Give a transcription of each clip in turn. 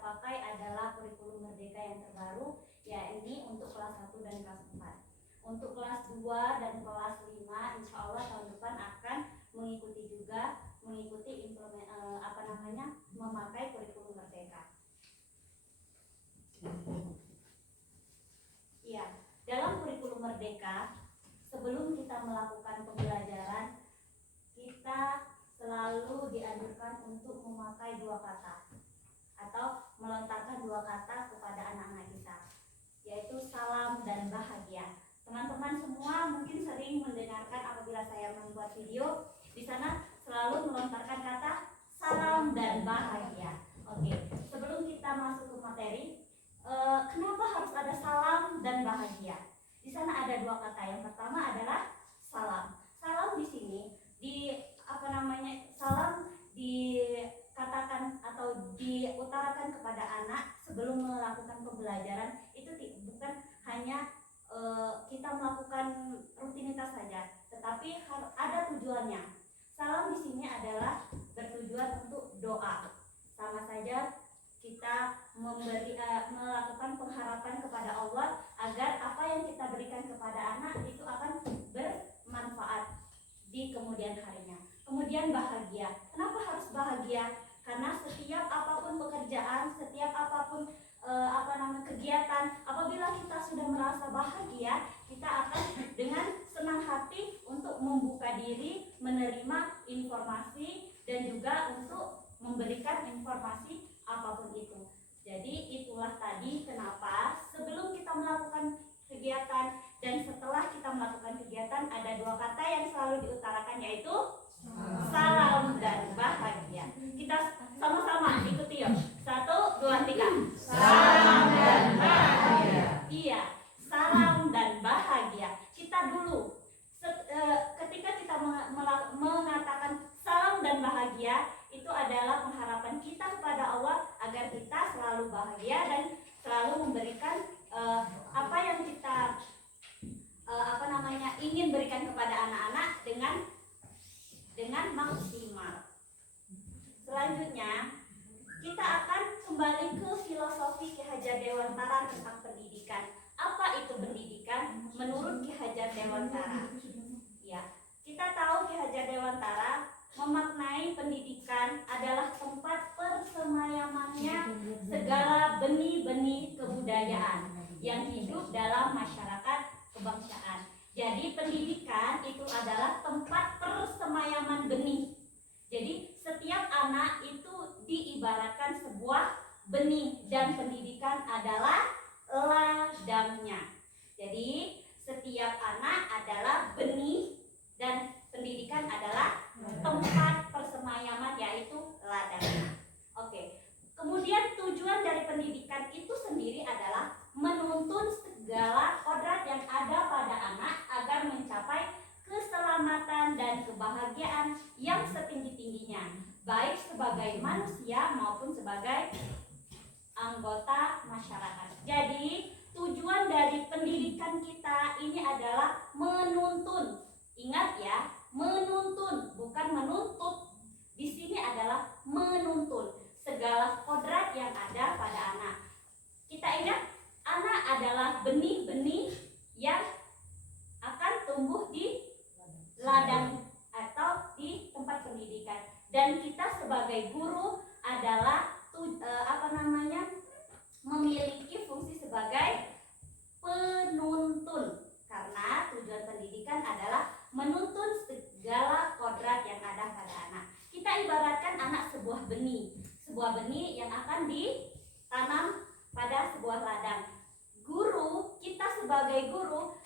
kita pakai adalah kurikulum Merdeka yang terbaru, ya ini untuk kelas 1 dan kelas 4. Untuk kelas 2 dan kelas 5 insya Allah tahun depan akan mengikuti memakai kurikulum Merdeka. Iya, dalam kurikulum Merdeka sebelum kita melakukan pembelajaran kita selalu dianjurkan untuk memakai 2 kata atau melontarkan 2 kata kepada anak-anak kita, yaitu salam dan bahagia. Teman-teman semua mungkin sering mendengarkan apabila saya membuat video, di sana selalu melontarkan kata salam dan bahagia. Oke, sebelum kita masuk ke materi, kenapa harus ada salam dan bahagia? Di sana ada 2 kata. Yang pertama adalah salam. Salam di sini salam dikatakan atau diutarakan kepada anak sebelum melakukan pembelajaran. Itu bukan hanya kita melakukan rutinitas saja, tetapi ada tujuannya. Salam di sini adalah bertujuan untuk doa. Sama saja kita melakukan pengharapan kepada Allah agar apa yang kita berikan kepada anak itu akan bermanfaat di kemudian harinya. Kemudian bahagia. Kenapa harus bahagia? Karena setiap apapun pekerjaan, setiap apapun kegiatan, apabila kita sudah merasa bahagia, kita akan dengan senang hati untuk membuka diri, menerima informasi dan juga untuk memberikan informasi apapun itu. Jadi itulah tadi kenapa sebelum kita melakukan kegiatan dan setelah kita melakukan kegiatan ada 2 kata yang selalu diutarakan, yaitu salam dan bahagia. Kita sama-sama ikuti yuk. 1, 2, 3. Salam dan bahagia. Iya, salam dan bahagia. Kita dulu ketika kita mengatakan salam dan bahagia, itu adalah pengharapan kita kepada Allah agar kita selalu bahagia dan selalu memberikan apa yang kita ingin berikan kepada anak-anak dengan maksimal. Selanjutnya kita akan kembali ke filosofi Ki Hajar Dewantara tentang pendidikan. Apa itu pendidikan menurut Ki Hajar Dewantara? Ya, kita tahu Ki Hajar Dewantara memaknai pendidikan adalah tempat persemayamannya segala benih-benih kebudayaan yang hidup dalam masyarakat kebangsaan. Jadi pendidikan itu adalah tempat persemayaman benih. Jadi setiap anak itu diibaratkan sebuah benih dan pendidikan adalah ladangnya. Jadi setiap anak adalah benih dan pendidikan adalah tempat persemayaman, yaitu ladangnya. Oke. Kemudian tujuan dari pendidikan itu sendiri adalah menuntun segala kodrat yang ada pada anak agar mencapai keselamatan dan kebahagiaan yang setinggi-tingginya, baik sebagai manusia maupun sebagai anggota masyarakat. Jadi tujuan dari pendidikan kita ini adalah menuntun. Ingat ya, menuntun, bukan menuntut. Di sini adalah menuntun segala kodrat yang ada pada anak. Kita ingat, anak adalah benih-benih yang akan tumbuh di ladang atau di tempat pendidikan. Dan kita sebagai guru adalah memiliki fungsi sebagai penuntun, karena tujuan pendidikan adalah menuntun segala kodrat yang ada pada anak. Kita ibaratkan anak sebuah benih yang akan ditanam pada sebuah ladang. Kita sebagai guru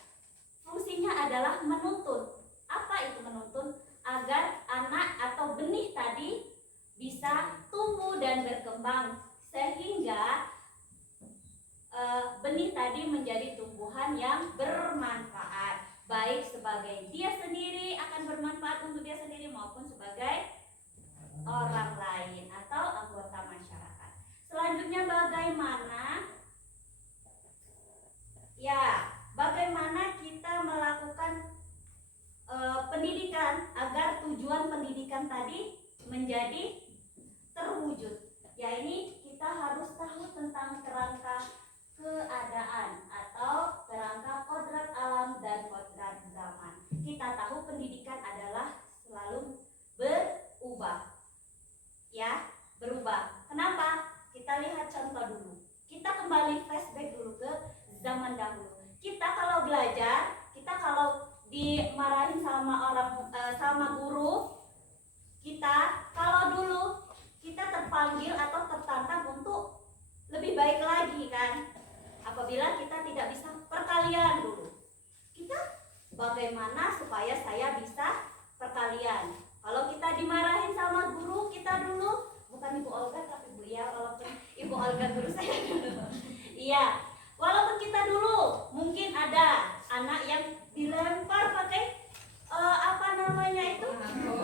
fungsinya adalah menuntun. Apa itu menuntun? Agar anak atau benih tadi bisa tumbuh dan berkembang sehingga benih tadi menjadi tumbuhan yang bermanfaat, baik sebagai dia sendiri akan bermanfaat untuk dia sendiri maupun sebagai orang lain atau anggota masyarakat. Selanjutnya bagaimana kita melakukan pendidikan agar tujuan pendidikan tadi menjadi terwujud. Ya, ini kita harus tahu tentang kerangka keadaan atau kerangka kodrat alam dan kodrat zaman. Kita tahu pendidikan adalah selalu berubah. Ya, berubah. Kenapa? Kita lihat contoh dulu. Kita kembali flashback dulu ke zaman dahulu. Kita kalau belajar, kita kalau dimarahin sama sama guru, kita kalau dulu kita terpanggil atau tertantang untuk lebih baik lagi kan. Apabila kita tidak bisa perkalian dulu, kita bagaimana supaya saya bisa perkalian. Kalau kita dimarahin sama guru kita dulu, bukan Ibu Olga tapi Bu ya, walaupun Ibu Olga guru saya dulu. Iya, walaupun kita dulu mungkin ada anak yang dilempar pakai apa namanya itu,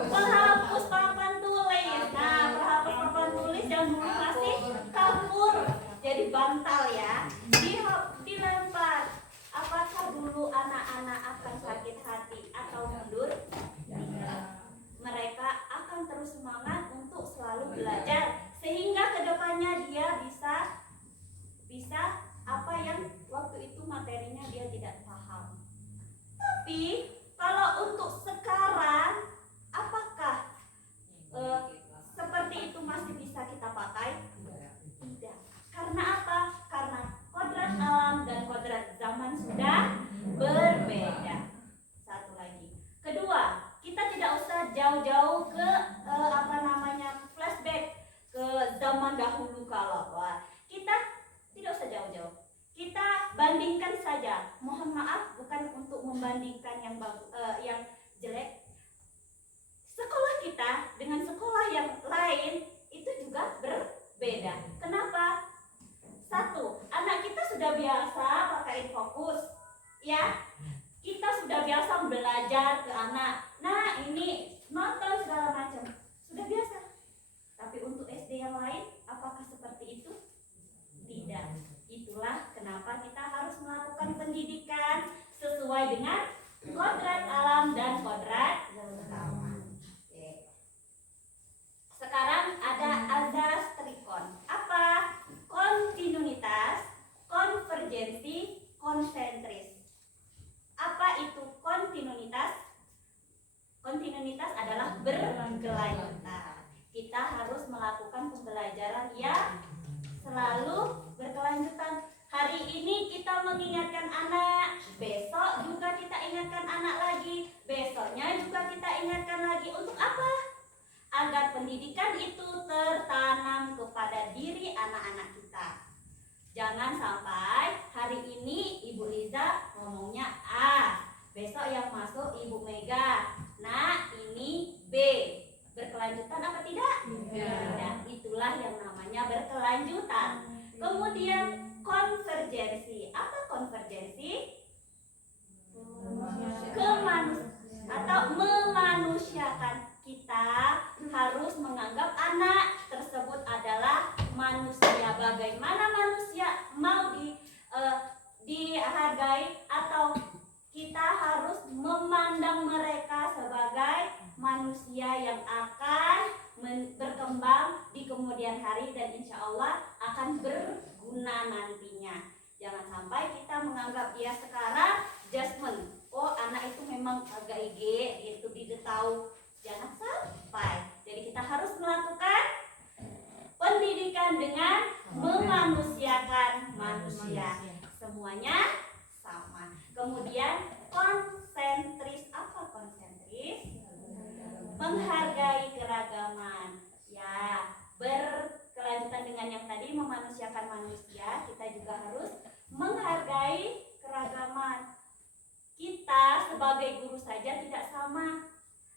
penghapus papan tulis. Nah, penghapus papan tulis yang dulu masih kapur jadi bantal ya, dilempar. Apakah dulu anak-anak akan sakit hati atau mundur? Tidak. Mereka akan terus semangat untuk selalu belajar sehingga kedepannya dia bisa apa yang waktu itu materinya dia tidak paham. Tapi kalau untuk sekarang, apakah seperti itu masih bisa kita pakai? Tidak. Karena apa? Karena kodrat alam dan kodrat zaman sudah berbeda. Satu lagi. Kedua, kita tidak usah jauh-jauh ke flashback ke zaman dahulu kala. Kita tidak usah jauh-jauh. Kita bandingkan saja. Mohon maaf, bukan untuk membandingkan yang jelek. Sekolah kita dengan sekolah yang lain itu juga berbeda. Kenapa? Satu, anak kita sudah biasa pakai fokus, ya. Kita sudah biasa belajar ke anak. Nah, ini nonton segala macam, sudah biasa. Tapi untuk SD yang lain, apakah seperti itu? Tidak. Itulah kenapa kita harus melakukan pendidikan sesuai dengan kodrat alam dan kodrat zaman. Sekarang ada azas trikon. Apa? Kontinuitas, konvergensi, konsentris. Apa itu kontinuitas? Kontinuitas adalah berkelanjutan. Kita harus melakukan pembelajaran yang selalu berkelanjutan. Hari ini kita mengingatkan anak, besok juga kita ingatkan anak lagi, besoknya juga kita ingatkan lagi. Untuk apa? Agar pendidikan itu tertanam kepada diri anak-anak kita. Jangan sampai hari ini Ibu Liza ngomongnya A, besok yang masuk Ibu Mega. Nah, ini B. Berkelanjutan apa tidak? Tidak. Itulah yang namanya berkelanjutan. Kemudian konvergensi. Apa konvergensi? Memanusiakan. Kita harus menganggap anak tersebut adalah manusia. Bagaimana manusia mau dihargai, atau kita harus memandang mereka sebagai manusia yang akan berkembang di kemudian hari dan insya Allah akan berguna nantinya. Jangan sampai kita menganggap dia sekarang judgment. Oh, anak itu memang agak itu tahu. Jangan sampai. Jadi kita harus melakukan pendidikan dengan memanusiakan manusia. Semuanya sama. Kemudian konsentris. Apa konsentris? Menghargai keragaman. Ya, berkelanjutan dengan yang tadi memanusiakan manusia, kita juga harus menghargai keragaman. Kita sebagai guru saja tidak sama.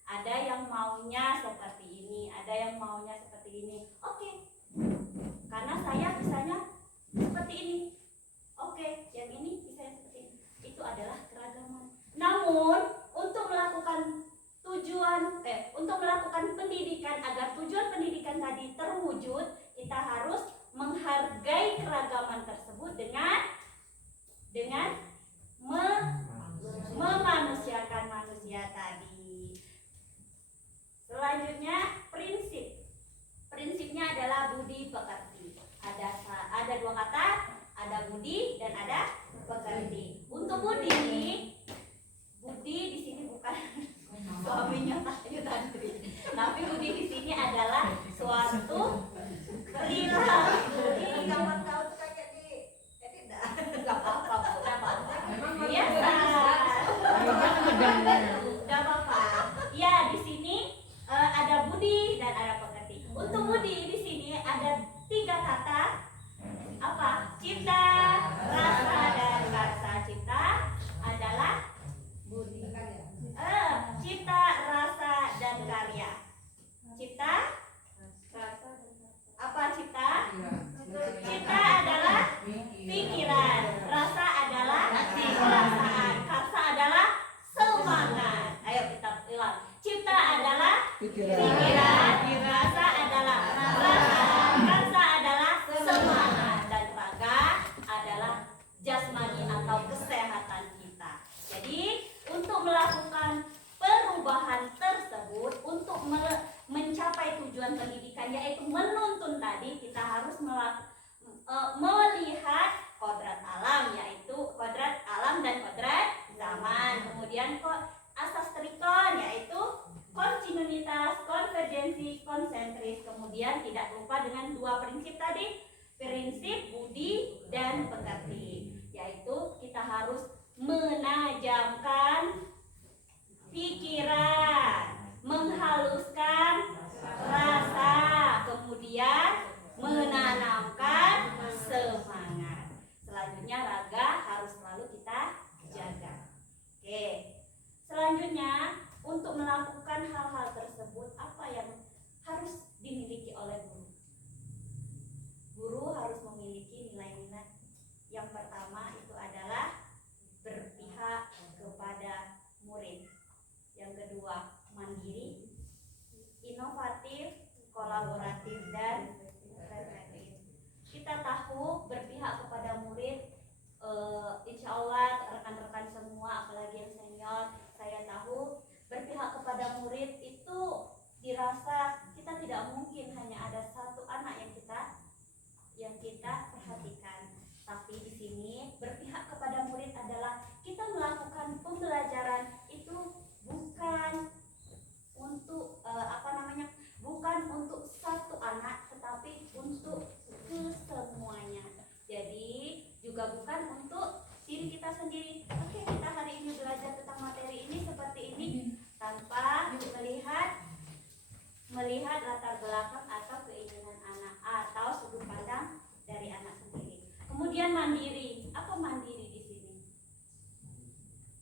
Ada yang maunya seperti ini, ada yang maunya seperti ini. Oke. Karena saya bisanya seperti ini. Oke, yang ini bisa seperti ini. Itu adalah keragaman. Namun, untuk melakukan pendidikan, agar tujuan pendidikan tadi terwujud, kita harus menghargai keragaman tersebut dengan memanusiakan manusia tadi. Selanjutnya prinsip. Prinsipnya adalah budi pekerti. Ada ada dua kata, ada budi dan ada pekerti. Untuk budi di sini bukan suaminya Tayu Tantri, tapi budi di sini adalah suatu perilaku. Ini kawan kau tuh kayak di nggak apa-apa, nggak apa-apa, biasa, nggak apa-apa. Ya, di sini ada budi dan ada pekerti. Untuk budi di sini ada tiga kata, apa? Cipta, rasa, dan karsa. Cipta adalah budi. Cipta, rasa, dan karya. Cipta, rasa, apa cipta? Cipta adalah pikiran, rasa adalah perasaan, karsa adalah semangat. Ayo kita ulang. Cipta adalah pikiran, rasa adalah perasaan, karsa adalah semangat, dan raga adalah jasmani atau kesehatan kita. Jadi untuk melakukan perubahan tersebut, untuk mencapai tujuan pendidikan yaitu menuntun tadi, kita harus melihat kodrat alam, yaitu kodrat alam dan kodrat zaman. Kemudian asas trikon, yaitu kontinuitas, konvergensi, konsentris. Kemudian tidak lupa dengan dua prinsip tadi, prinsip budi dan pekerti, yaitu kita harus menajamkan pikiran, menghaluskan rasa, kemudian menanamkan semangat. Selanjutnya raga harus selalu kita jaga. Oke. Selanjutnya, untuk melakukan hal-hal tersebut, apa yang harus dimiliki oleh guru? Guru harus memiliki nilai-nilai. Yang pertama itu adalah berpihak kepada murid. Yang kedua, mandiri, inovatif, kolaboratif, dan reflektif. Kita tahu berpihak kepada murid, insya Allah rekan-rekan semua, apalagi yang senior, saya tahu berpihak kepada murid itu dirasa kita tidak mungkin hanya ada satu anak yang kita perhatikan. Tapi di sini berpihak kepada murid adalah kita melakukan pembelajaran itu bukan untuk bukan untuk satu anak, tetapi untuk kesemuanya. Jadi juga bukan untuk diri kita sendiri. Oke, kita hari ini belajar tentang materi ini seperti ini tanpa melihat latar belakang atau keinginan anak atau sudut pandang dari anak sendiri. Kemudian mandiri. Apa mandiri di sini?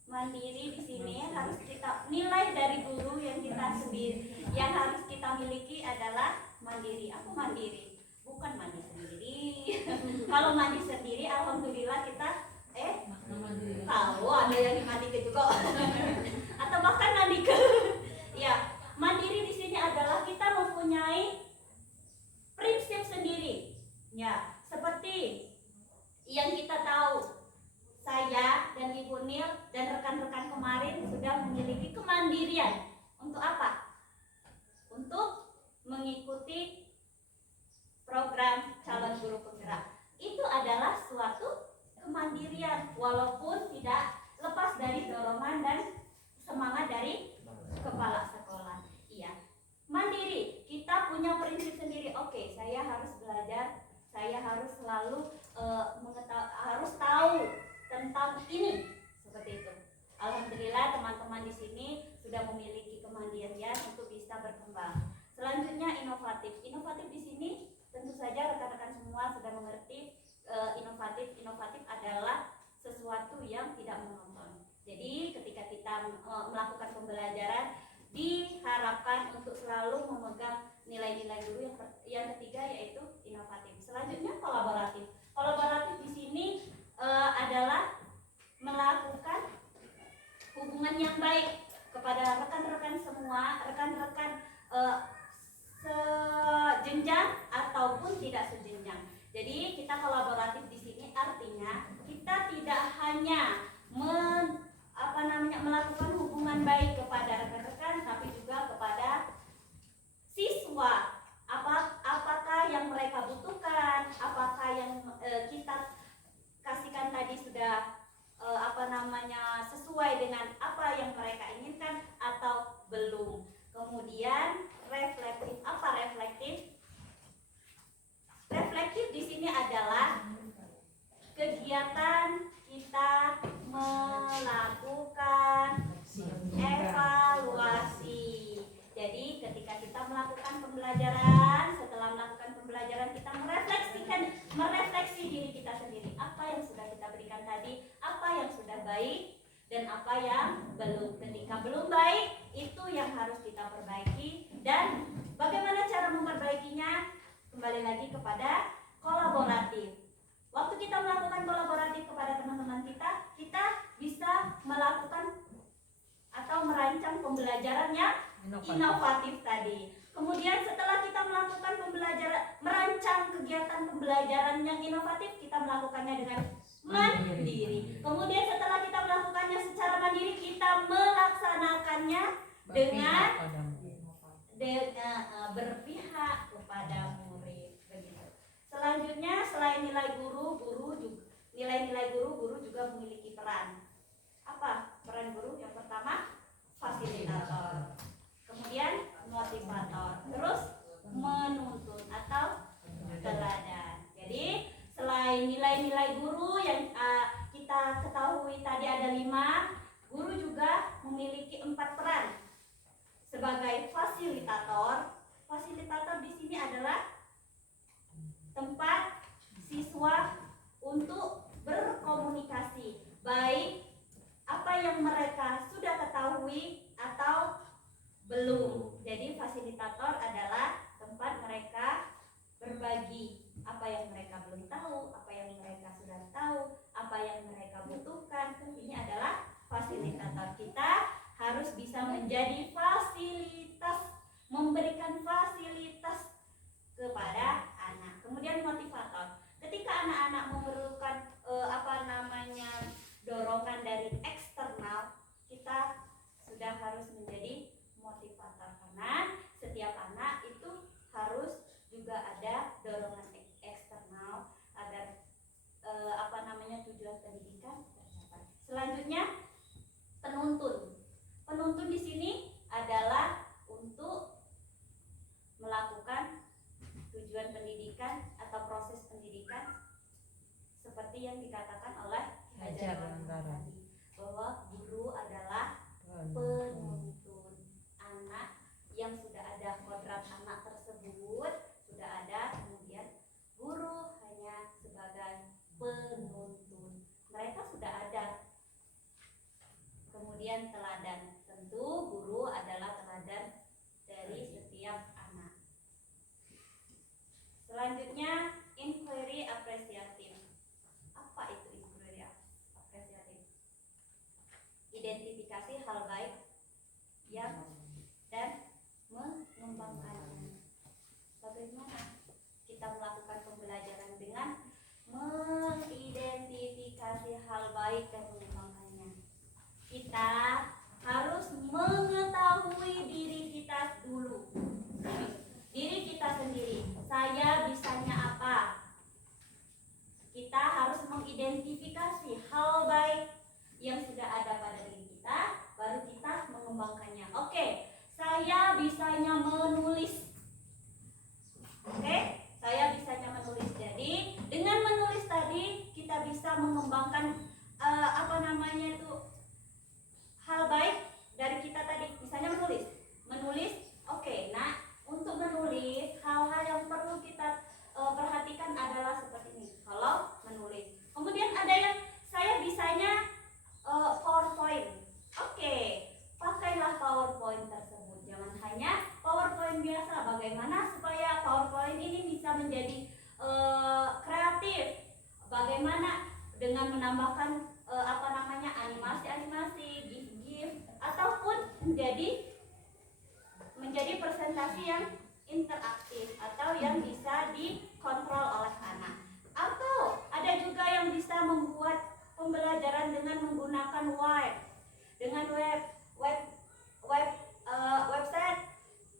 Mandiri di sini harus kita nilai dari guru yang kita sendiri, yang harus kita miliki adalah mandiri. Apa mandiri? Bukan mandi sendiri. Kalau mandi sendiri, alhamdulillah kita tahu ada yang mandi ke juga, atau bahkan mandi ke. Ya, mandiri di sini adalah kita mempunyai prinsip sendiri. Ya, seperti yang kita tahu, saya dan Ibu Nil dan rekan-rekan kemarin sudah memiliki kemandirian. Untuk apa? Untuk mengikuti program calon guru penggerak. Itu adalah suatu kemandirian, walaupun tidak lepas dari dorongan dan semangat dari kepala sekolah. Iya, mandiri. Kita punya prinsip sendiri. Oke, saya harus belajar, saya harus selalu harus tahu tentang ini, seperti itu. Alhamdulillah teman-teman di sini sudah memiliki kemandirian untuk bisa berkembang. Selanjutnya inovatif. Inovatif di sini tentu saja rekan-rekan semua sudah mengerti. Inovatif adalah sesuatu yang tidak monoton. Jadi ketika kita melakukan pembelajaran, diharapkan untuk selalu memegang nilai-nilai guru. Yang ketiga yaitu inovatif. Selanjutnya kolaboratif. Kolaboratif di sini adalah melakukan hubungan yang baik kepada rekan-rekan semua, rekan-rekan sejenjang ataupun tidak sejenjang. Jadi kita kolaboratif di sini artinya kita tidak hanya melakukan hubungan baik kepada rekan-rekan, tapi juga kepada siswa. Apakah yang mereka butuhkan, apakah yang dengan apa yang mereka inginkan atau belum. Kemudian reflektif. Apa reflektif? Reflektif di sini adalah kegiatan kita melakukan evaluasi. Jadi ketika kita melakukan pembelajaran, setelah melakukan pembelajaran kita merefleksi diri kita sendiri. Apa yang sudah kita berikan tadi, apa yang sudah baik dan apa yang belum. Ketika belum baik, itu yang harus kita perbaiki. Dan bagaimana cara memperbaikinya? Kembali lagi kepada kolaboratif. Waktu kita melakukan kolaboratif kepada teman-teman kita bisa melakukan atau merancang pembelajaran yang inovatif tadi. Kemudian setelah kita melakukan merancang kegiatan pembelajaran yang inovatif, kita melakukannya dengan mandiri. Kemudian setelah kita melakukannya secara mandiri, kita melaksanakannya dengan berpihak kepada murid. Begitu. Selanjutnya, selain nilai guru juga memiliki peran. Apa peran guru? Yang pertama, fasilitator. Kemudian motivator. Terus menuntun atau teladan. Jadi selain nilai-nilai guru yang kita ketahui tadi ada 5, guru juga memiliki 4 peran. Sebagai fasilitator, fasilitator di sini adalah tempat siswa untuk berkomunikasi, baik apa yang mereka sudah ketahui atau belum. Jadi fasilitator adalah tempat mereka berbagi apa yang mereka belum tahu, apa yang mereka sudah tahu, apa yang mereka butuhkan. Ini adalah fasilitator. Kita harus bisa menjadi fasilitas, memberikan fasilitas kepada anak. Kemudian motivator. Ketika anak-anak memerlukan dorongan dari eksternal, kita sudah harus menjadi motivator, karena setiap anak itu harus juga ada dorongan eksternal agar tujuan pendidikan tercapai. Selanjutnya, penuntun. Penuntun di sini adalah untuk melakukan tujuan pendidikan atau proses pendidikan seperti yang dikatakan oleh Hajar tadi, bahwa guru adalah penuntun. Anak yang sudah ada kodrat anak tersebut sudah ada, kemudian guru hanya sebagai penuntun. Mereka sudah ada. Kemudian teladan. Tentu guru adalah teladan dari setiap anak. Selanjutnya, inquiry apresiatif. Apa itu inquiry apresiatif? Identifikasi hal baik yang dan mengembangkannya. Bagaimana kita melakukan pembelajaran dengan mengidentifikasi hal baik dan mengembangkannya? Kita harus mengetahui diri kita dulu, diri kita sendiri. Saya bisanya apa? Kita harus mengidentifikasi hal baik yang sudah ada pada diri kita, baru kita mengembangkannya. Oke, saya bisanya menulis. Oke, saya bisanya menulis. Jadi dengan menulis tadi kita bisa mengembangkan hal baik dari kita tadi. Misalnya menulis. Oke, nah untuk menulis hal-hal yang perlu kita perhatikan adalah seperti ini. Kalau menulis, kemudian ada yang saya bisanya PowerPoint. Oke, pakailah PowerPoint tersebut. Jangan hanya PowerPoint biasa. Bagaimana supaya PowerPoint ini bisa menjadi kreatif? Bagaimana dengan menambahkan animasi-animasi, GIF, ataupun menjadi presentasi yang interaktif atau yang bisa dikontrol oleh anak. Atau ada juga yang bisa membuat pembelajaran dengan menggunakan website,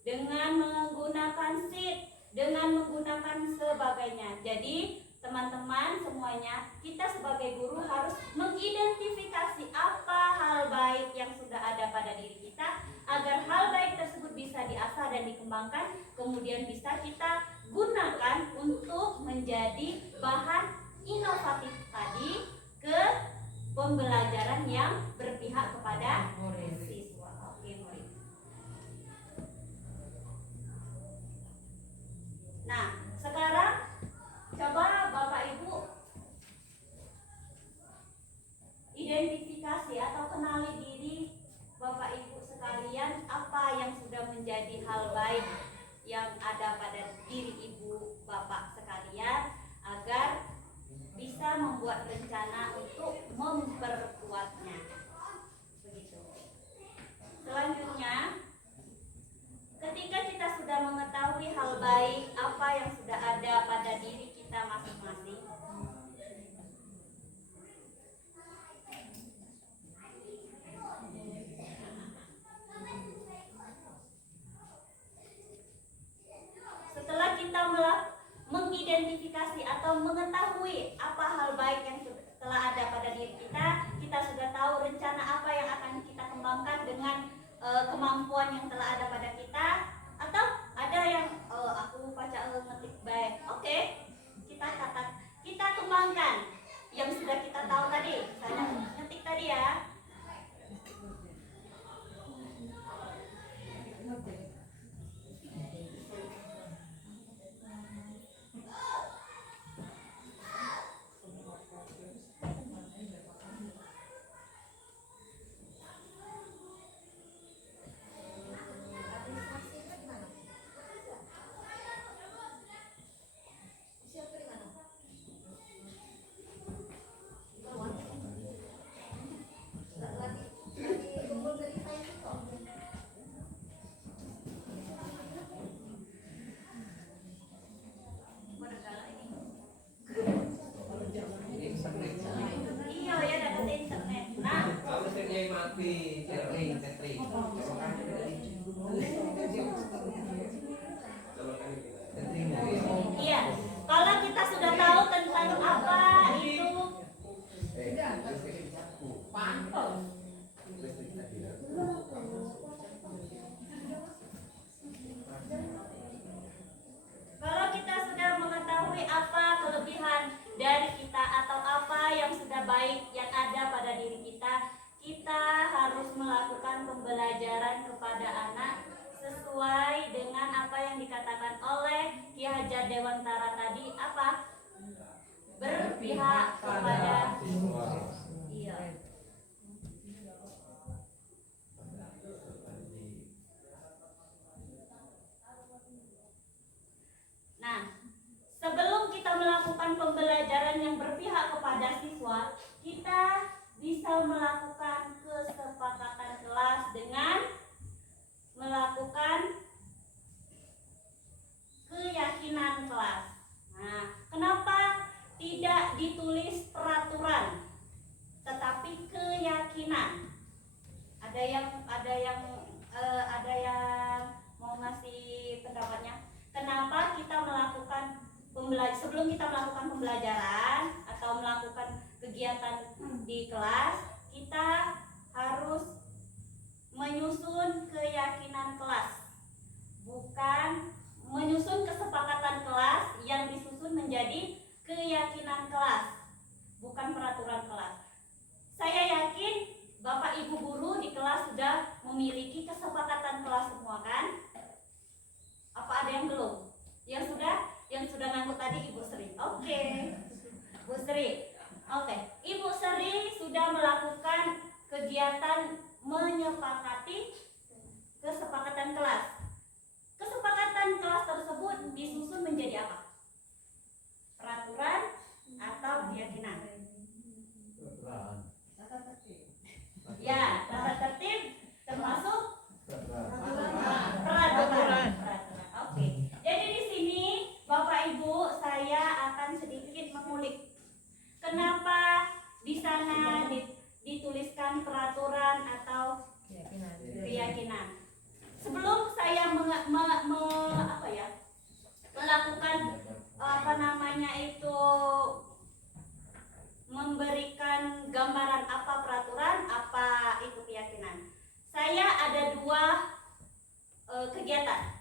dengan menggunakan sheet, dengan menggunakan sebagainya. Jadi teman-teman semuanya, kita sebagai guru harus mengidentifikasi apa hal baik kembangkan, kemudian bisa kita gunakan untuk menjadi bahan inovatif tadi ke pembelajaran yang berpihak kepada siswa. Oke, murid. Nah, sekarang coba Bapak Ibu identifikasi atau kenali diri Bapak Ibu sekalian, apa yang sudah menjadi hal baik yang ada pada diri Ibu Bapak sekalian agar bisa membuat rencana untuk memperkuatnya. Begitu. Selanjutnya, ketika kita sudah mengetahui hal baik apa yang sudah ada pada diri kita masing-masing, setelah kita mengidentifikasi atau mengetahui apa hal baik yang telah ada pada diri kita, kita sudah tahu rencana apa yang akan kita kembangkan dengan kemampuan yang telah ada pada kita. Atau ada yang aku baca ngetik baik. Oke, kita kembangkan yang sudah kita tahu tadi. Misalnya ngetik tadi ya. Iya, kalau kita sudah tahu tentang apa itu kalau kita sudah mengetahui apa kelebihan dari kita atau apa yang sudah baik yang ada pada diri kita, kita harus melakukan pembelajaran kepada anak sesuai dengan apa yang dikatakan oleh Ki Hajar Dewantara tadi, apa? Berpihak kepada siswa. Iya. Nah, sebelum kita melakukan pembelajaran yang berpihak kepada siswa, kita bisa melakukan kesepakatan kelas dengan melakukan keyakinan kelas. Nah, kenapa tidak ditulis peraturan tetapi keyakinan? Ada yang mau ngasih pendapatnya? Kenapa kita melakukan sebelum kita melakukan pembelajaran atau melakukan kegiatan di kelas, kita harus menyusun keyakinan kelas, bukan menyusun kesepakatan kelas yang disusun menjadi keyakinan kelas, bukan peraturan kelas. Saya yakin Bapak Ibu guru di kelas sudah memiliki kesepakatan kelas semua, kan? Apa ada yang belum? Yang sudah ngangkut tadi Ibu Sri. Oke. Bu Sri. Oke. Ibu Sri sudah melakukan kegiatan menyepakati kesepakatan kelas. Kesepakatan kelas tersebut disusun menjadi apa? Peraturan atau keyakinan? Ya, tata tertib termasuk peraturan. Oke. Jadi di sini Bapak Ibu, saya akan sedikit mengulik kenapa di sana dituliskan peraturan atau keyakinan. Sebelum saya melakukan memberikan gambaran apa peraturan, apa itu keyakinan, saya ada dua kegiatan.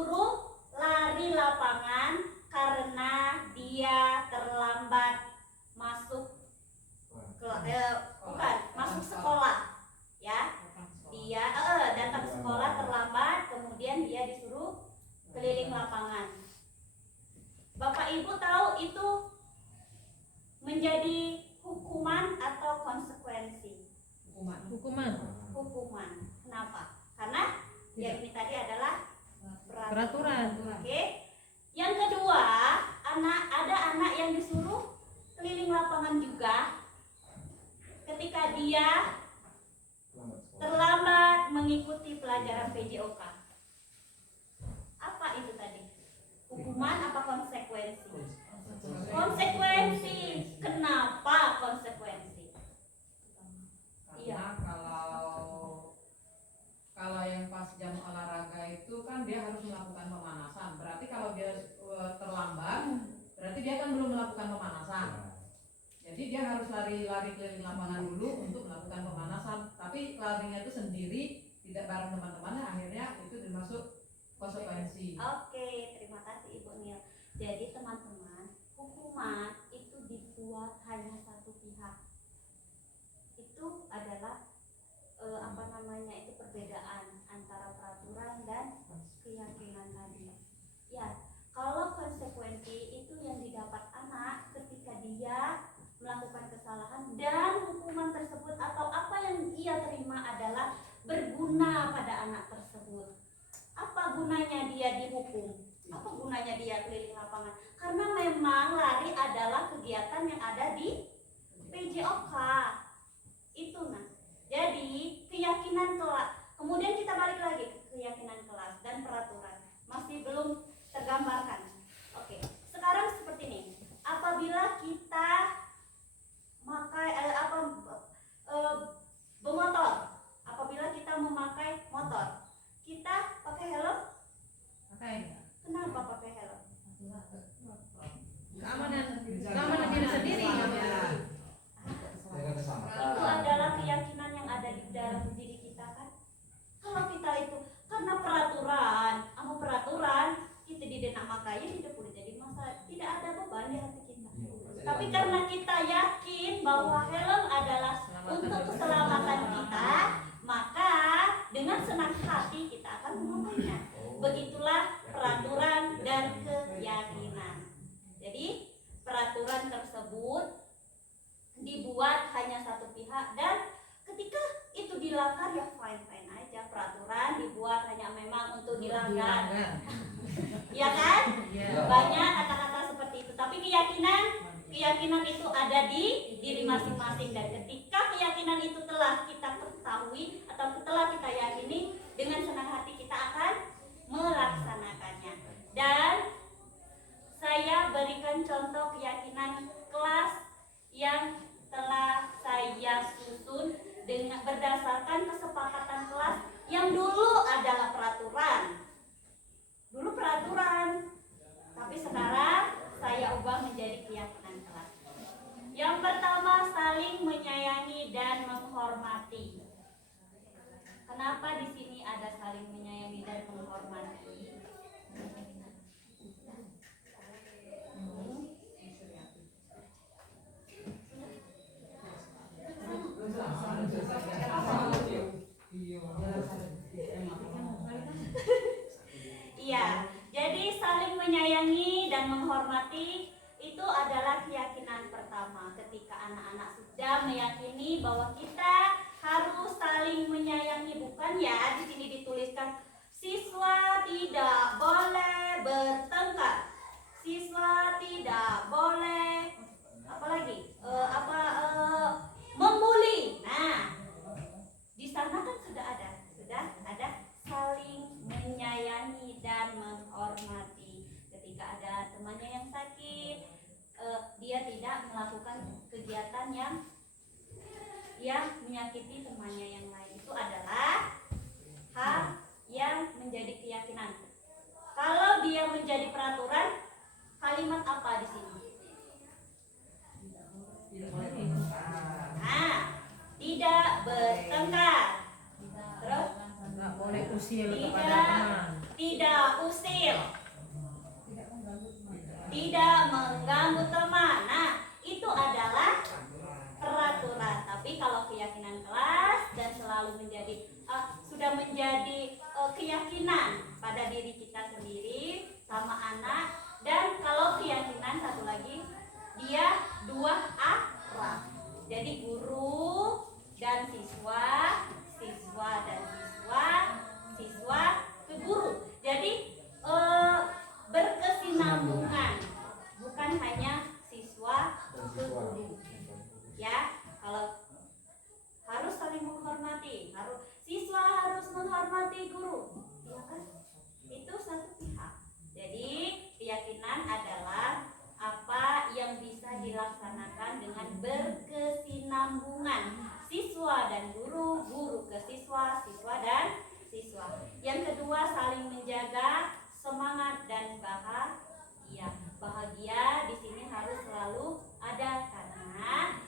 disuruh lari lapangan karena dia terlambat masuk masuk sekolah, ya. Dia datang sekolah terlambat, kemudian dia disuruh keliling lapangan. Bapak Ibu tahu itu menjadi hukuman atau konsekuensi? Hukuman. Kenapa? Karena ya ini tadi adalah peraturan. Oke. Yang kedua, ada anak yang disuruh keliling lapangan juga ketika dia terlambat mengikuti pelajaran PJOK. Apa itu tadi? Hukuman apa konsekuensi? Konsekuensi. Kenapa konsekuensi? Karena kalau yang pas jam olahraga itu kan dia harus melakukan pemanasan. Berarti kalau dia terlambat, berarti dia kan belum melakukan pemanasan. Jadi dia harus lari-lari keliling lapangan dulu untuk melakukan pemanasan. Tapi larinya itu sendiri, tidak bareng teman-temannya, akhirnya itu termasuk konsekuensi. Oke, terima kasih Ibu Nil. Jadi teman-teman, hukuman itu dibuat hanya satu pihak. Itu adalah itu perbedaan antara peraturan dan keyakinan tadi. Ya, kalau konsekuensi itu yang didapat anak ketika dia melakukan kesalahan dan hukuman tersebut atau apa yang ia terima adalah berguna pada anak tersebut. Apa gunanya dia dihukum? Apa gunanya dia keliling lapangan? Karena memang lari adalah kegiatan yang ada di PJOK. Itu nah. Jadi keyakinan kelas. Kemudian kita balik lagi ke keyakinan kelas dan peraturan. Masih belum tergambarkan. Oke. Sekarang seperti ini. Apabila kita bermotor, apabila kita memakai motor, kita pakai helm? Pakai. Kenapa pakai helm? Keamanan diri sendiri. Itu adalah keyakinan yang ada di dalam diri kita kan. Kalau kita itu karena peraturan kita didenak makanya tidak boleh jadi masalah, tidak ada beban di hati kita. Tapi karena kita yakin bahwa helm adalah untuk keselamatan kita, maka dengan senang hati kita akan memakainya. Begitulah peraturan dan keyakinan. Jadi peraturan tersebut dibuat hanya satu pihak dan ketika itu dilanggar ya fine aja. Peraturan dibuat hanya memang untuk dilanggar. Ya kan? Banyak kata-kata seperti itu. Tapi keyakinan itu ada di diri masing-masing, dan ketika keyakinan itu telah kita ketahui atau telah kita yakini, dengan senang hati kita akan melaksanakannya. Dan saya berikan contoh keyakinan kelas yang telah saya susun dengan berdasarkan kesepakatan kelas yang dulu adalah peraturan. Tapi sekarang saya ubah menjadi keyakinan kelas. Yang pertama, saling menyayangi dan menghormati. Kenapa di sini ada saling menyayangi dan menghormati? Iya, jadi saling menyayangi dan menghormati itu adalah keyakinan pertama. Ketika anak-anak sudah meyakini bahwa kita harus saling menyayangi, bukan ya di sini dituliskan siswa tidak boleh bertengkar, siswa tidak boleh membuli. Nah, di sana kan sudah ada saling menyayangi dan menghormati. Ketika ada temannya yang sakit, dia tidak melakukan kegiatan yang menyakiti temannya yang lain. Itu adalah hal yang menjadi keyakinan. Kalau dia menjadi peraturan, kalimat apa di sini? Tidak bertengkar. Terus Nggak boleh usil kepada tidak teman. tidak usil, tidak mengganggu teman. Nah, itu adalah peraturan. Tapi kalau keyakinan kelas dan selalu menjadi sudah menjadi keyakinan pada diri kita sendiri sama anak, dan kalau keyakinan satu lagi dia dua arah. Jadi guru dan siswa, siswa dan siswa, siswa ke guru. Jadi berkesinambungan, bukan hanya siswa ke guru. Ya, kalau harus saling menghormati, siswa harus menghormati guru, ya kan? Itu satu pihak. Jadi keyakinan adalah apa yang bisa dilaksanakan dengan berkesinambungan, siswa dan guru, guru ke siswa, siswa dan siswa. Yang kedua, saling menjaga semangat dan bahagia. Bahagia di sini harus selalu ada, karena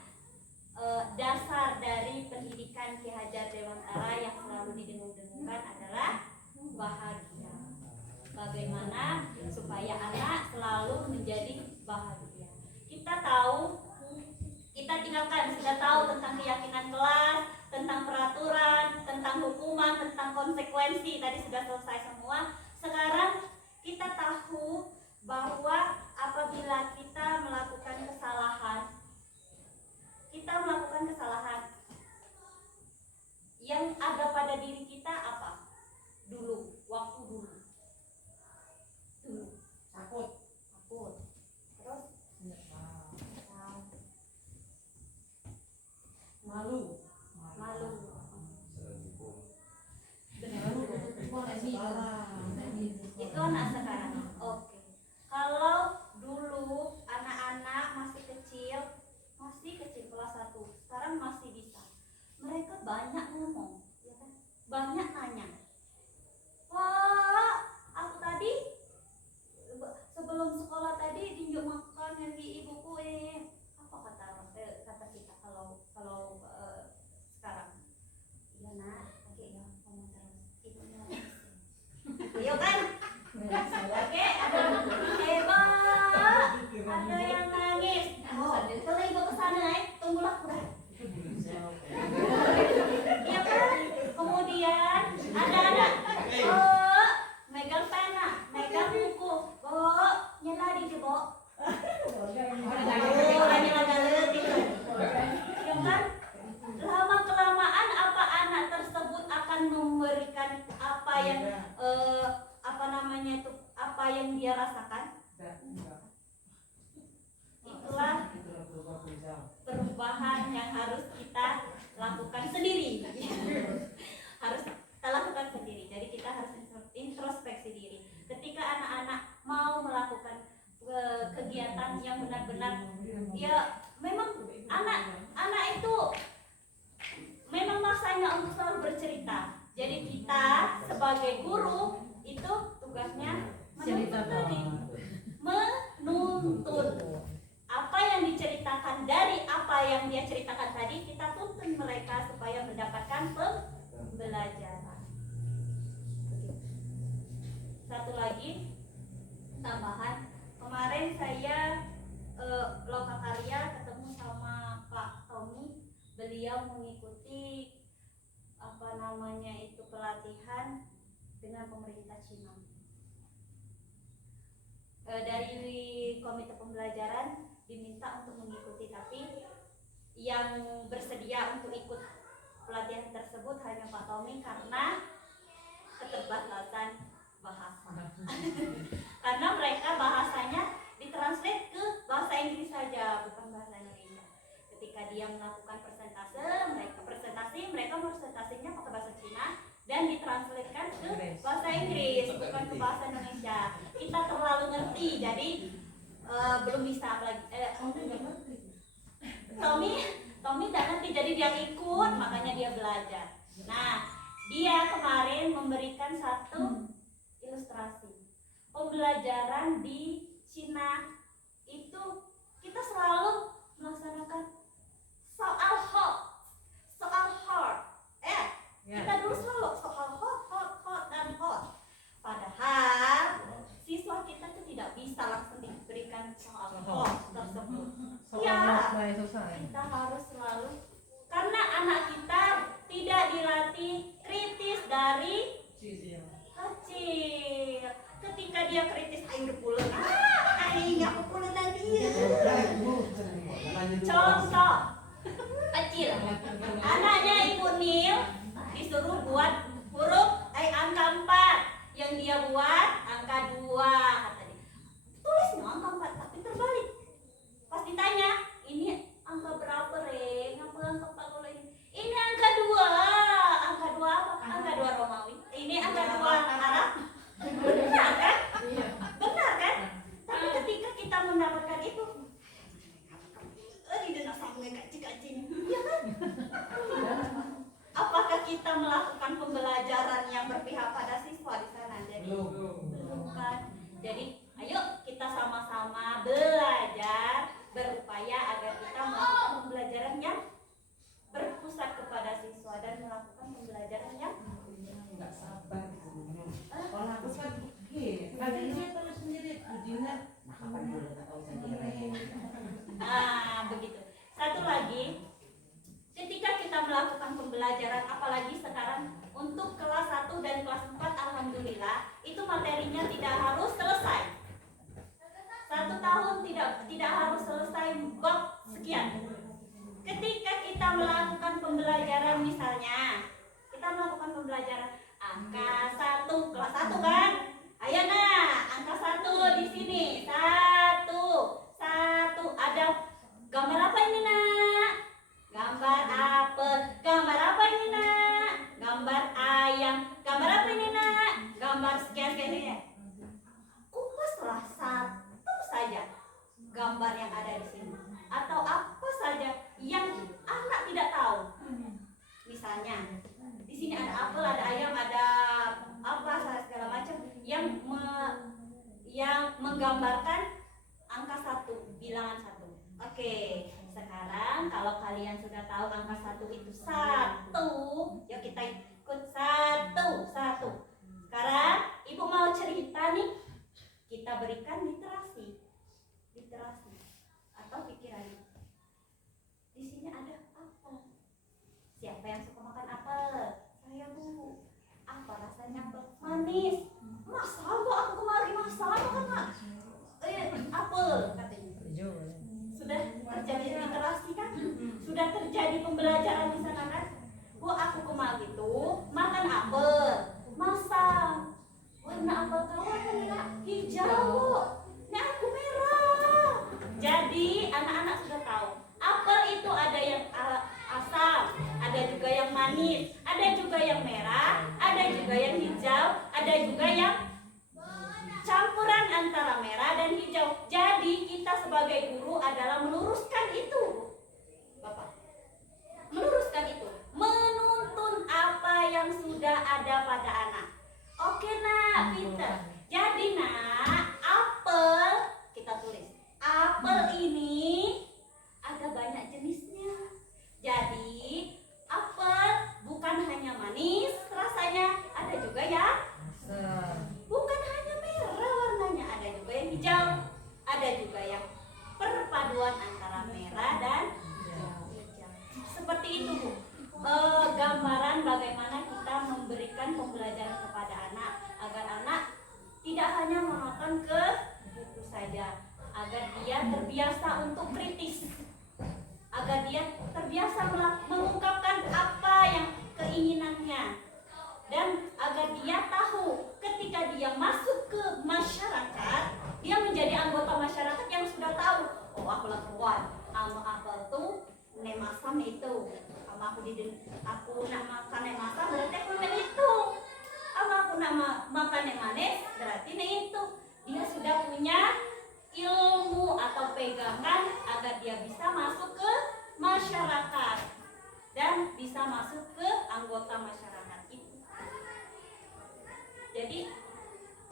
dasar dari pendidikan Ki Hajar Dewantara yang selalu didengung-dengungkan adalah bahagia. Bagaimana supaya anak selalu menjadi bahagia. Kita tahu, kita tinggalkan, sudah tahu tentang keyakinan kelas, tentang peraturan, tentang hukuman, tentang konsekuensi, tadi sudah selesai semua. Sekarang kita tahu bahwa apabila kita melakukan kesalahan, yang ada pada diri kita apa? Waktu dulu Takut. Terus Malu. Itu anak sekarang. Oke. Kalau dulu anak-anak masih kecil kelas 1, sekarang masih bisa. Mereka banyak ngomong, ya kan? Banyak nanya. Wah, aku tadi sebelum sekolah tadi tinjau makan dari ibuku apa kata kita kalau sekarang? Iya nak, oke ya, ngomong terus. Ibunya iya kan? Oke, ada hebat, ada yang nangis. Kalau ibu kesana tunggulah udah. Iya kan? Kemudian ada megang pena, megang buku, nyela di jebo. Nyela galet itu. Ya kan? Lama kelamaan apa anak tersebut akan memberikan apa yang apa yang dia rasakan? Itulah perubahan yang harus kita lakukan sendiri. Harus kita lakukan sendiri. Jadi kita harus introspeksi diri. Ketika anak-anak mau melakukan kegiatan yang benar-benar, ya memang anak itu memang masanya untuk selalu bercerita. Jadi kita sebagai guru itu tugasnya menuntun apa yang diceritakan, dari apa yang dia ceritakan tadi kita tuntun mereka supaya mendapatkan pembelajaran. Satu lagi tambahan, kemarin saya lokakarya ketemu sama Pak Tommy. Beliau mengikuti pelatihan dengan pemerintah Cina. Dari komite pembelajaran diminta untuk mengikuti, tapi yang bersedia untuk ikut pelatihan tersebut hanya Pak Tommy karena keterbatasan bahasa. Karena mereka bahasanya ditranslate ke bahasa Inggris saja, bukan bahasa Indonesia. Ketika dia melakukan presentasi mereka presentasinya pakai bahasa Cina dan ditranslatekan ke bahasa Inggris, bukan ke bahasa Indonesia. Kita terlalu ngerti, jadi belum bisa lagi. Tommy tidak ngerti, jadi dia ikut, makanya dia belajar. Nah, dia kemarin memberikan satu ilustrasi pembelajaran di Cina. Itu kita selalu melaksanakan soal hot. Kita dulu selalu soal hot dan hot. Padahal kita harus selalu, karena anak kita tidak dilatih kritis dari kecil. Ketika dia kritis, aing pulen, aing aku pulen nanti. Contoh kecil, anaknya Ibu Nil disuruh buat huruf angka 4, yang dia buat angka 2, katanya. Tulisnya angka 4 tapi terbalik. Pas ditanya, ini angka berapa, Re? Ngapa angka 4 kalau ini angka 2. Angka 2 apa? Angka 2 Romawi. Ini angka 2 Arab. Benar kan? Benar kan? Tapi ketika kita mendapatkan itu, tidak sampai kacik-kacing. Iya kan? Apakah kita melakukan pembelajaran yang berpihak pada siswa di sana? Jadi belum kan? Jadi ayo kita sama-sama belajar, berupaya agar kita melakukan pembelajaran yang berpusat kepada siswa dan melakukan pembelajaran yang nggak sabar. Kalau aku kan kadang dia terus sendiri ujian, nah kapan dulu tahu sendiri. Begitu. Satu lagi, ketika kita melakukan pembelajaran, apalagi sekarang untuk kelas 1 dan kelas 4, alhamdulillah itu materinya tidak harus selesai. 1 tahun tidak harus selesai bab sekian. Ketika kita melakukan pembelajaran, misalnya kita melakukan pembelajaran angka 1 kelas 1 kan? Ayo nah, angka 1 di sini. 1 ada gambar apa ini, Nak? Gambar apel. Gambar apa ini, Nak? Gambar ayam. Gambar apa ini, Nak? Gambar sekian ini. Kupaslah satu saja gambar yang ada di sini, atau apa saja yang anak tidak tahu. Misalnya di sini ada apel, ada ayam, ada apa segala macam yang menggambarkan angka 1, bilangan 1. Oke, sekarang kalau kalian sudah tahu angka 1 itu 1, yuk kita ikut 1. Sekarang Ibu mau cerita nih, kita berikan literasi atau pikiran. Di sini ada apel. Siapa yang suka makan apel? Saya, Bu. Apa rasanya apel? Manis. Masa aku kemarin makan apel katanya. Sudah terjadi literasi kan? Sudah terjadi pembelajaran di sana kan? Bu, aku kemarin itu makan apel. Masa warna apel kamu warna hijau, Bu. Nah, aku merah. Jadi anak-anak sudah tahu. Apel itu ada yang asam, ada juga yang manis, ada juga yang merah, ada juga yang hijau, ada juga yang campuran antara merah dan hijau. Jadi kita sebagai guru adalah meluruskan itu, Bapak. Meluruskan itu, menuntun apa yang sudah ada pada anak. Oke, Nak, pinter. Jadi, Nak, apel kita tulis. Apel ini ada banyak jenisnya. Jadi, apel bukan hanya manis rasanya, ada juga yang bukan hanya merah warnanya, ada juga yang hijau, ada juga yang perpaduan antara merah dan hijau. Seperti itu, Bu. Gambaran bagaimana kita memberikan pembelajaran kepada anak agar anak tidak hanya memakan ke buku saja, agar dia terbiasa untuk kritis, agar dia terbiasa mengungkapkan apa yang keinginannya, dan agar dia tahu ketika dia masuk ke masyarakat, dia menjadi anggota masyarakat yang sudah tahu, oh aku lakukan apa tuh nemasam itu, aku nak makan nemasam berarti aku makan itu, aku nak makan nemanes berarti itu. Dia sudah punya ilmu atau pegangan agar dia bisa masuk ke masyarakat dan bisa masuk ke anggota masyarakat itu. Jadi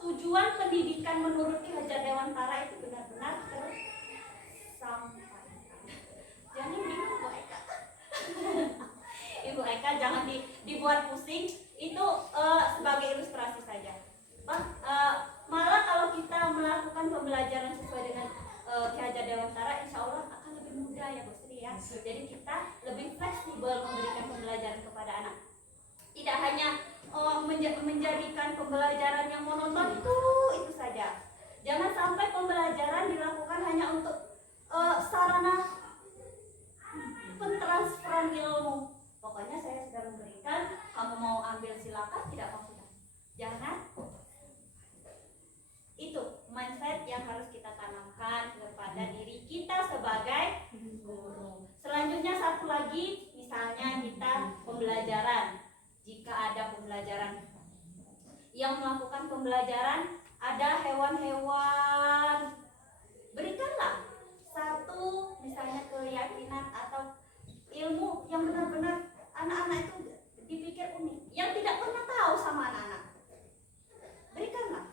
tujuan pendidikan menurut Ki Hajar Dewantara itu benar-benar tersampaikan. Jangan bingung, Bu Eka. Ibu Eka jangan dibuat pusing. Itu sebagai ilustrasi saja. Malah kalau kita melakukan pembelajaran sesuai dengan Ki Hajar Dewantara, insya Allah akan lebih mudah ya Bu Sri ya. Jadi kita lebih fleksibel memberikan pembelajaran kepada anak. Tidak hanya menjadikan pembelajaran yang monoton itu saja. Jangan sampai pembelajaran dilakukan hanya untuk sarana pentransferan ilmu. Pokoknya saya sudah memberikan, kamu mau ambil silakan, tidak mau sudah. Jangan. Itu mindset yang harus kita tanamkan kepada diri kita sebagai guru. Selanjutnya satu lagi, misalnya kita pembelajaran. Jika ada pembelajaran yang melakukan pembelajaran, ada hewan-hewan, berikanlah satu misalnya keyakinan atau ilmu yang benar-benar anak-anak itu dipikir unik, yang tidak pernah tahu sama anak-anak. Berikanlah.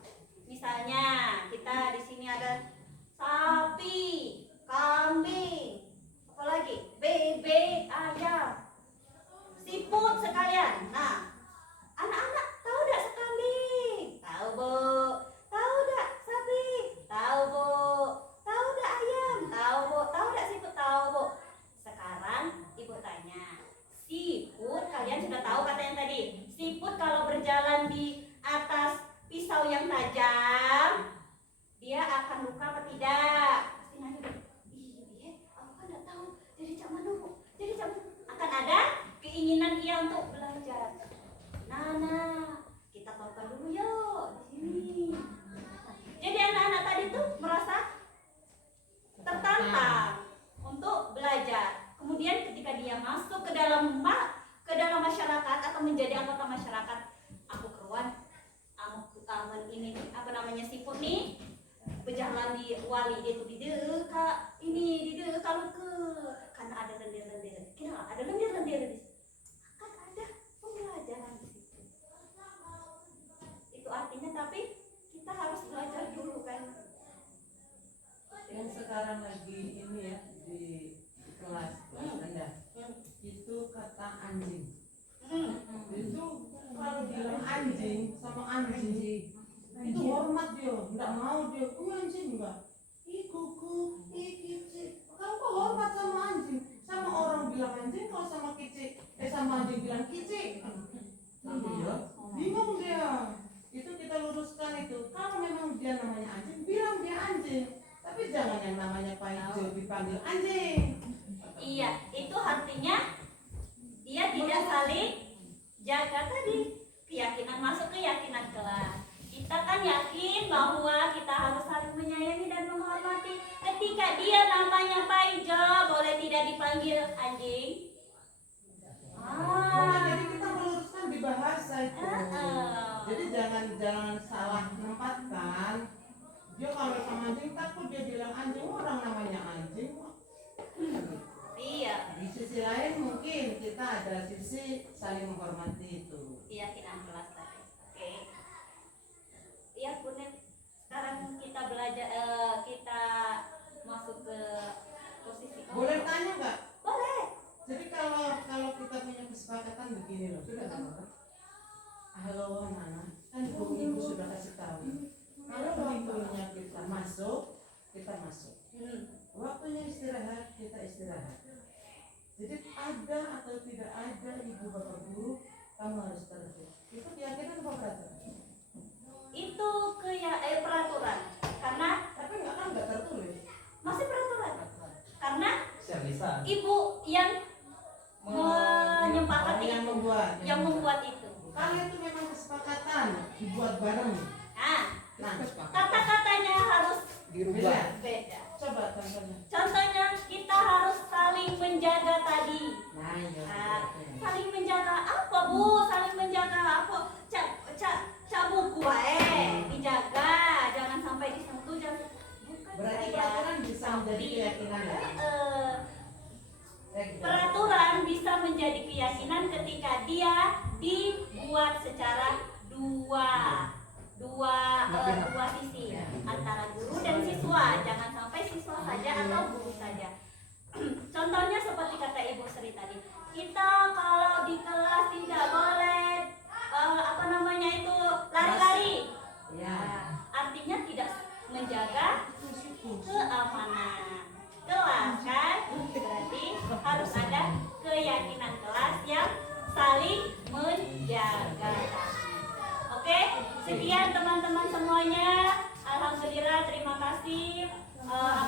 Misalnya kita di sini ada sapi, kambing, apalagi bebek, ayam, siput sekalian. Nah, anak-anak tahu tidak sekambing? Tahu Bu. Tahu tidak sapi? Tahu Bu. Tahu tidak ayam? Tahu Bu. Tahu tidak siput? Tahu Bu. Sekarang ibu tanya, siput kalian sudah tahu kata yang tadi. Siput kalau berjalan di atas pisau yang tajam, dia akan luka apa tidak? Pasti nanya, iya, aku kan tidak tahu. Jadi cak mana Bu? Jadi cak akan ada keinginan dia untuk belajar. Nah, kita tonton dulu yuk di sini. Jadi anak-anak tadi tuh merasa tertantang untuk belajar. Kemudian ketika dia masuk ke dalam masyarakat atau menjadi anggota masyarakat, aku keruan, ini apa namanya siput nih berjalan di wali itu di deka ini di deka ke karena ada lendir-lendir. Kira ada lendir-lendir di situ. Akan ada pembelajaran di situ. Itu artinya tapi kita harus belajar dulu kan. Yang sekarang lagi ini ya di kelas rendah itu kata anjing. Itu kalau bilang anjing sama anjing itu hormat dia, nggak mau dia, anjing enggak, kuku, kicik. Kamu kok hormat sama anjing? Sama orang bilang anjing, kalau sama kicik, sama anjing bilang kicik. Dia bingung dia. Itu kita luruskan itu. Kalau memang dia namanya anjing, bilang dia anjing. Tapi jangan yang namanya Pak Ijo dipanggil anjing. Iya, itu artinya dia tidak saling jaga tadi. Keyakinan masuk keyakinan kelas. Kita kan yakin bahwa kita harus saling menyayangi dan menghormati. Ketika dia namanya Pak Ijo, boleh tidak dipanggil anjing? Jadi kita meluruskan di bahasa itu. Jadi jangan salah menempatkan. Dia kalau sama anjing takut dia bilang anjing, orang namanya anjing. Iya. Di sisi lain mungkin kita ada sisi saling menghormati itu. Keyakinan kelas tadi. Oke. Iya, Bunet. Sekarang kita belajar, kita masuk ke posisi. Boleh tanya nggak? Boleh. Jadi kalau kita punya kesepakatan begini loh, sudah kan? Halo anak-anak, kan ibu sudah kasih tahu. Kalau waktunya kita masuk, kita masuk. Waktunya istirahat, kita istirahat. Jadi ada atau tidak ada ibu bapak guru, kamu harus tertib. Itu keyakinan apa peraturan? Itu peraturan. Karena Tapi nggak tertulis. masih peraturan. Karena Bisa. ibu yang menyepakati yang itu, membuat. yang membuat itu. Kalau itu memang kesepakatan dibuat bareng. Nah, Nah, kata-katanya harus Dirubah. beda. coba contohnya. Contohnya kita harus saling menjaga tadi. Nah, iya. Saling menjaga apa Bu? Saling menjaga apa? Cak buku dijaga, jangan sampai disentuh, jangan. Bukan Berarti saya. peraturan bisa menjadi keyakinan ya? Peraturan bisa menjadi keyakinan ketika dia dibuat secara dua sisi antara guru dan siswa. Jangan sampai siswa saja atau tapi